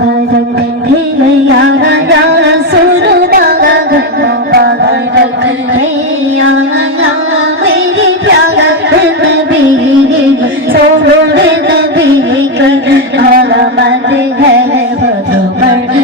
هي جا نجا سورو باغو باغاي تل کي يا نجا بهي کي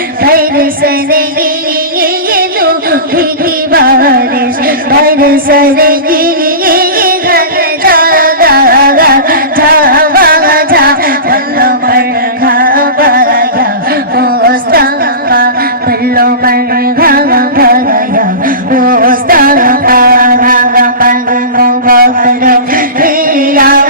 भी दुखी भे भरि सर छा पर भॻया होस था पा पलो पर भाॻ भॻया होस था पा रा